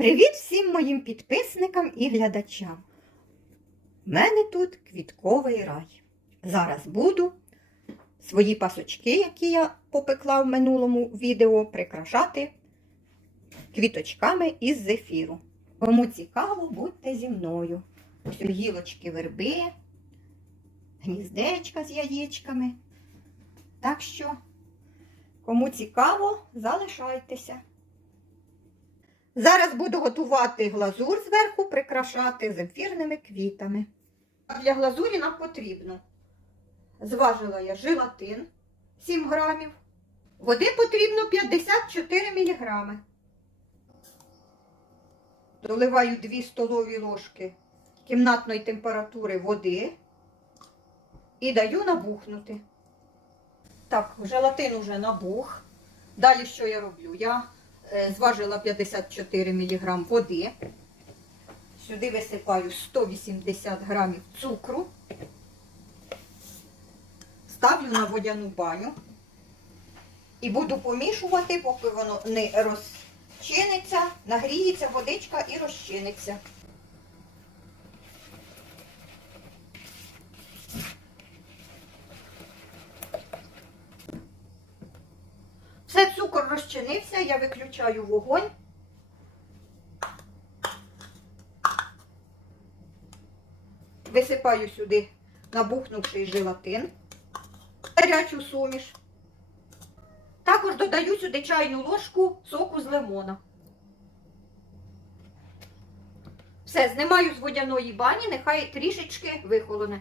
Привіт всім моїм підписникам і глядачам. У мене тут квітковий рай. Зараз буду свої пасочки, які я попекла в минулому відео, прикрашати квіточками із зефіру. Кому цікаво, будьте зі мною. Ось гілочки верби, гніздечка з яєчками. Так що, кому цікаво, залишайтеся. Зараз буду готувати глазур зверху, прикрашати зефірними квітами. Для глазурі нам потрібно. Зважила я желатин 7 грамів. Води потрібно 54 міліграми. Доливаю 2 столові ложки кімнатної температури води і даю набухнути. Так, желатин уже набух. Далі що я роблю? Я зважила 54 мг води. Сюди висипаю 180 грамів цукру. Ставлю на водяну баню і буду помішувати, поки воно не розчиниться, нагріється водичка і розчиниться. Все, цукор розчинився, я виключаю вогонь. Висипаю сюди набухнувший желатин, гарячу суміш. Також додаю сюди чайну ложку соку з лимона. Все, знімаю з водяної бані, нехай трішечки вихолоне.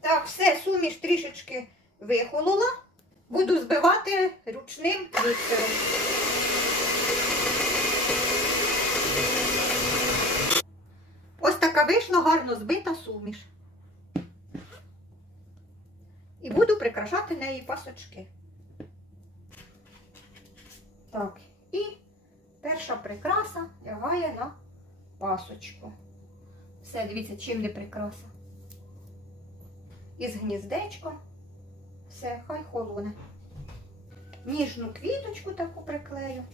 Так, все, суміш трішечки вихолола. Буду збивати ручним міксером. Ось така вийшла гарно збита суміш. І буду прикрашати неї пасочки. Так, і перша прикраса лягає на пасочку. Все, дивіться, чим не прикраса. Із гніздечком. Все, хай холоне. Ніжну квіточку таку приклею.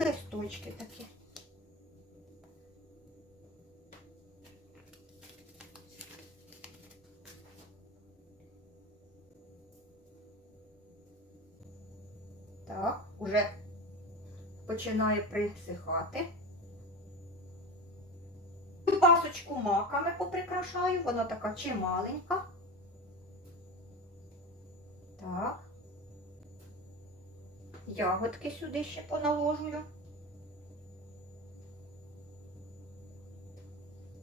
Листочки такі. Так, уже починає присихати. Пасочку маками поприкрашаю, вона така чималенька. Так. Ягодки сюди ще поналожую.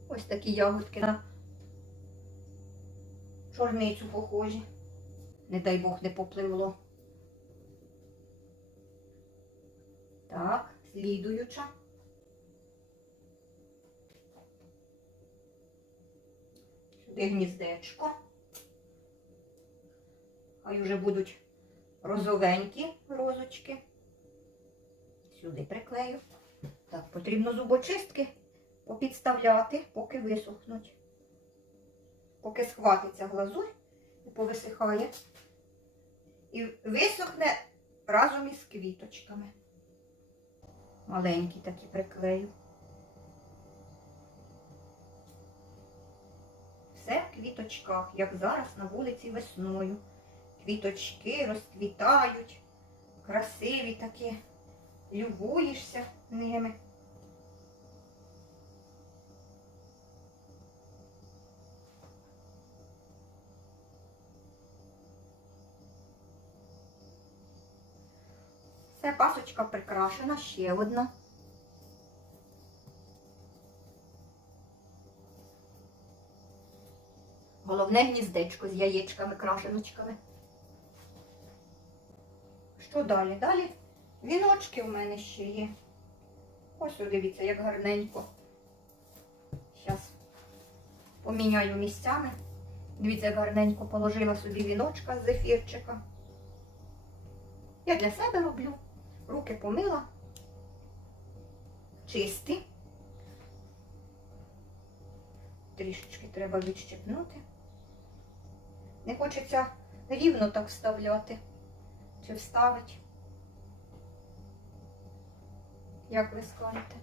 Ось такі ягодки на чорницю похожі. Не дай Бог не попливло. Так, слідуюча. Сюди гніздечко. Хай вже будуть розовенькі розочки. Сюди приклею. Так, потрібно зубочистки попідставляти, поки висохнуть. Поки схватиться глазурь і повисихає. І висохне разом із квіточками. Маленькі такі приклею. Все в квіточках, як зараз на вулиці весною. Квіточки розквітають, красиві такі, любуєшся ними. Все, пасочка прикрашена, ще одна. Головне гніздечко з яєчками, крашеночками. Що далі? Далі віночки в мене ще є. Ось, дивіться, як гарненько. Зараз поміняю місцями. Дивіться, як гарненько положила собі віночка з зефірчика. Я для себе роблю. Руки помила. Чисті. Трішечки треба відщепнути. Не хочеться рівно так вставляти. Чи вставить. Як ви скажете?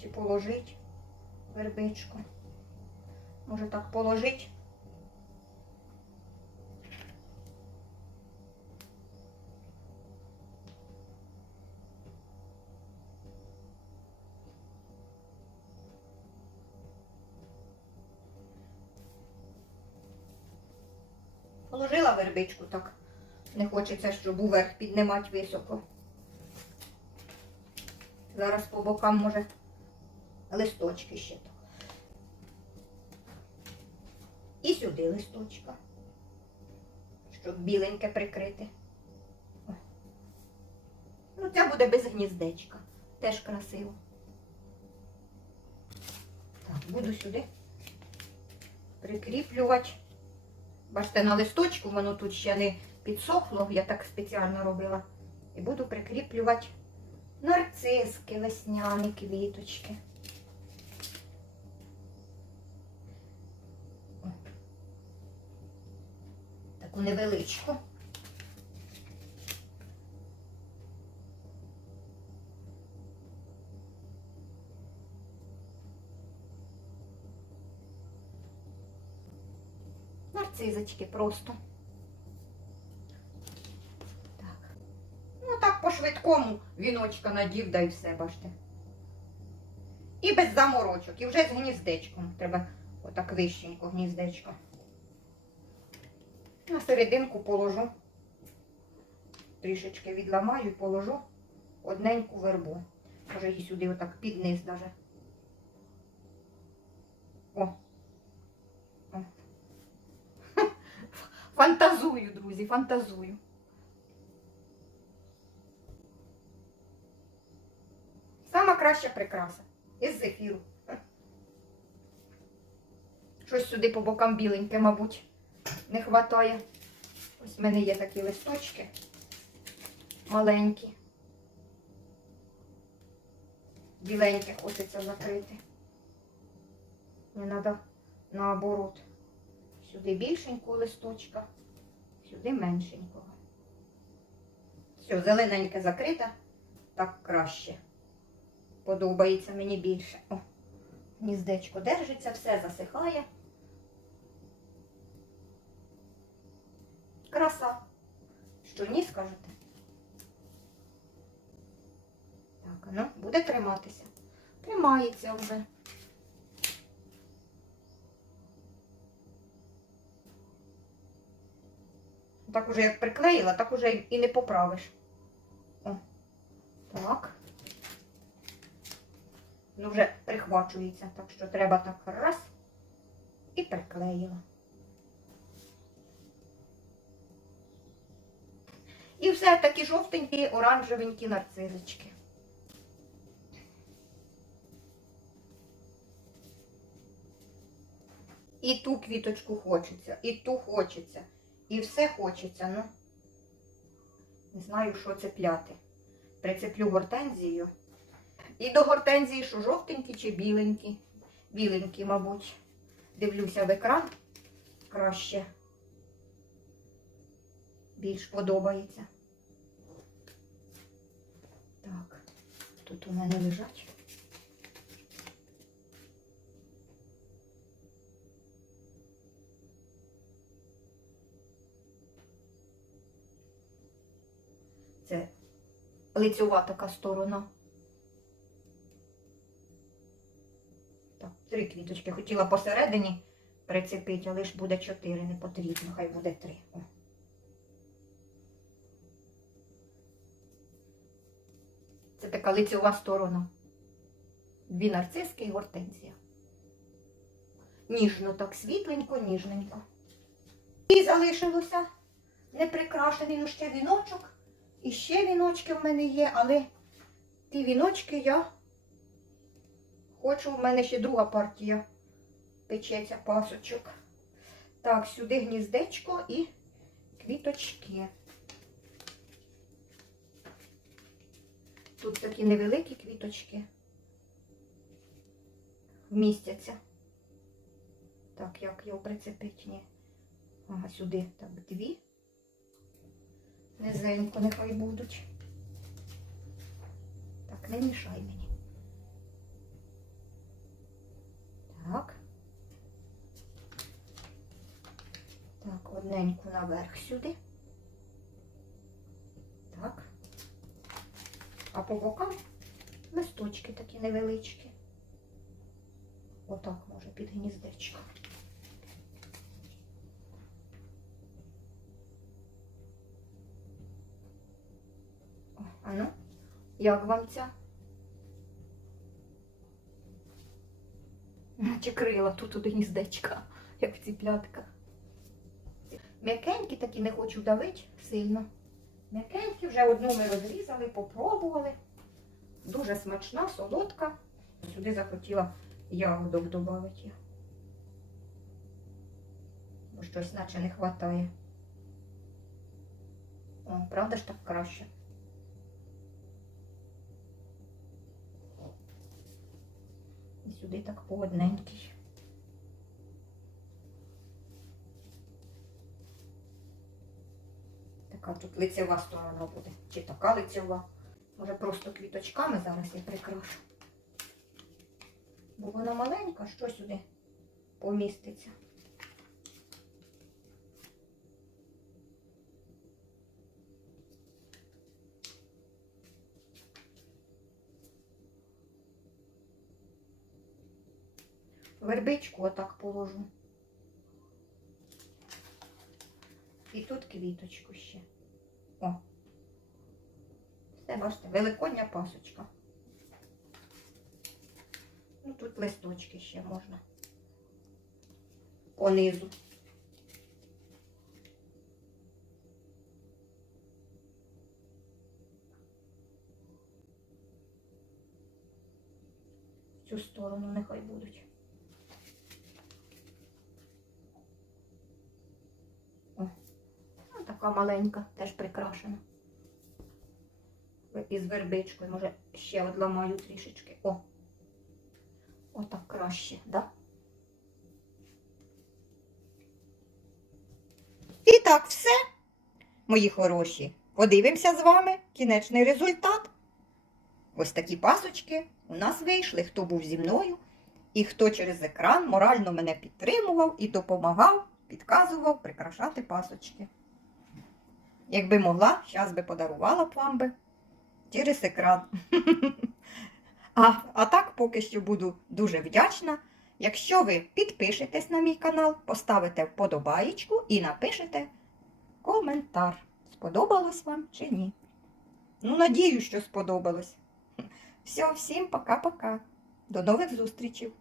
Чи положить вербичку? Може так положить? Положила вербичку так. Не хочеться, щоб уверх піднімати високо. Зараз по бокам може листочки ще так. І сюди листочка. Щоб біленьке прикрити. Ну, це буде без гніздечка. Теж красиво. Так, буду сюди прикріплювати. Бачите, на листочку воно тут ще не підсохло, я так спеціально робила. І буду прикріплювати нарциски, весняні квіточки. Таку невеличку. Нарцизочки просто. Так. Ну так по-швидкому віночка надів, да і все, бачите. І без заморочок. І вже з гніздечком. Треба отак вищенько гніздечко. На серединку положу. Трішечки відламаю і положу одненьку вербу. Може її сюди отак під низ даже. О. Фантазую, друзі, фантазую. Краща прикраса. Із зефіру. Щось сюди по бокам біленьке, мабуть, не вистачає. Ось в мене є такі листочки маленькі. Біленьке хочеться закрити. Не треба наоборот. Сюди більшенького листочка, сюди меншенького. Все, зелененьке закрите, так краще. Подобається мені більше. О, гніздечко держиться, все засихає. Краса. Що ні, скажете? Так, ну, буде триматися. Тримається вже. Так уже як приклеїла, так уже і не поправиш. О, так. Ну, вже прихвачується, так що треба так раз і приклеїла. І все такі жовтенькі, оранжевенькі нарцизочки. І ту квіточку хочеться, і ту хочеться. І все хочеться, ну. Не знаю, що цепляти. Прицеплю гортензію. І до гортензії, що жовтенькі чи біленькі. Біленькі, мабуть. Дивлюся в екран краще. Більш подобається. Так, тут у мене лежать. Це лицьова така сторона. Три квіточки. Хотіла посередині прицепити, але ж буде чотири, не потрібно, хай буде три. Це така лицьова сторона. Дві нарциски і гортензія. Ніжно так, світленько, ніжненько. І залишилося неприкрашений, ну ще віночок. І ще віночки в мене є, але ті віночки я хочу, в мене ще друга партія печеться пасочок. Так, сюди гніздечко і квіточки. Тут такі невеликі квіточки вмістяться. Так, як його прицепити? Ні. Ага, сюди так дві. Низенько нехай будуть. Так, не мішай мені. Так. Так, одненьку наверх сюди. Так. А по бокам листочки такі невеличкі. Отак може під гніздечко. О, а ну, як вам ця? Наче крила тут от гніздечка, як ціплятка. М'якенькі такі не хочу давити сильно. М'якенькі, вже одну ми розрізали, попробували. Дуже смачна, солодка. Сюди захотіла ягодок додати. Бо щось наче не вистачає. Правда ж так краще? І сюди так по одненькій. Така тут лицева сторона буде. Чи така лицева. Може просто квіточками зараз я прикрашу. Бо вона маленька, що сюди поміститься. Вербичку отак положу. І тут квіточку ще. О. Все, бачите, великодня пасочка. Ну, тут листочки ще можна. Понизу. В цю сторону нехай будуть. О, ну, така маленька, теж прикрашена. Із вербичкою, може, ще одламаю трішечки. О! Отак краще, да? І так, все, мої хороші. Подивимося з вами кінечний результат. Ось такі пасочки у нас вийшли, хто був зі мною і хто через екран морально мене підтримував і допомагав, підказував прикрашати пасочки. Якби могла, зараз би подарувала б вам би через екран. А, а так поки що буду дуже вдячна, якщо ви підпишетесь на мій канал, поставите вподобаєчку і напишете коментар. Сподобалось вам чи ні? Ну, надію, що сподобалось. Все, всім пока-пока. До нових зустрічей!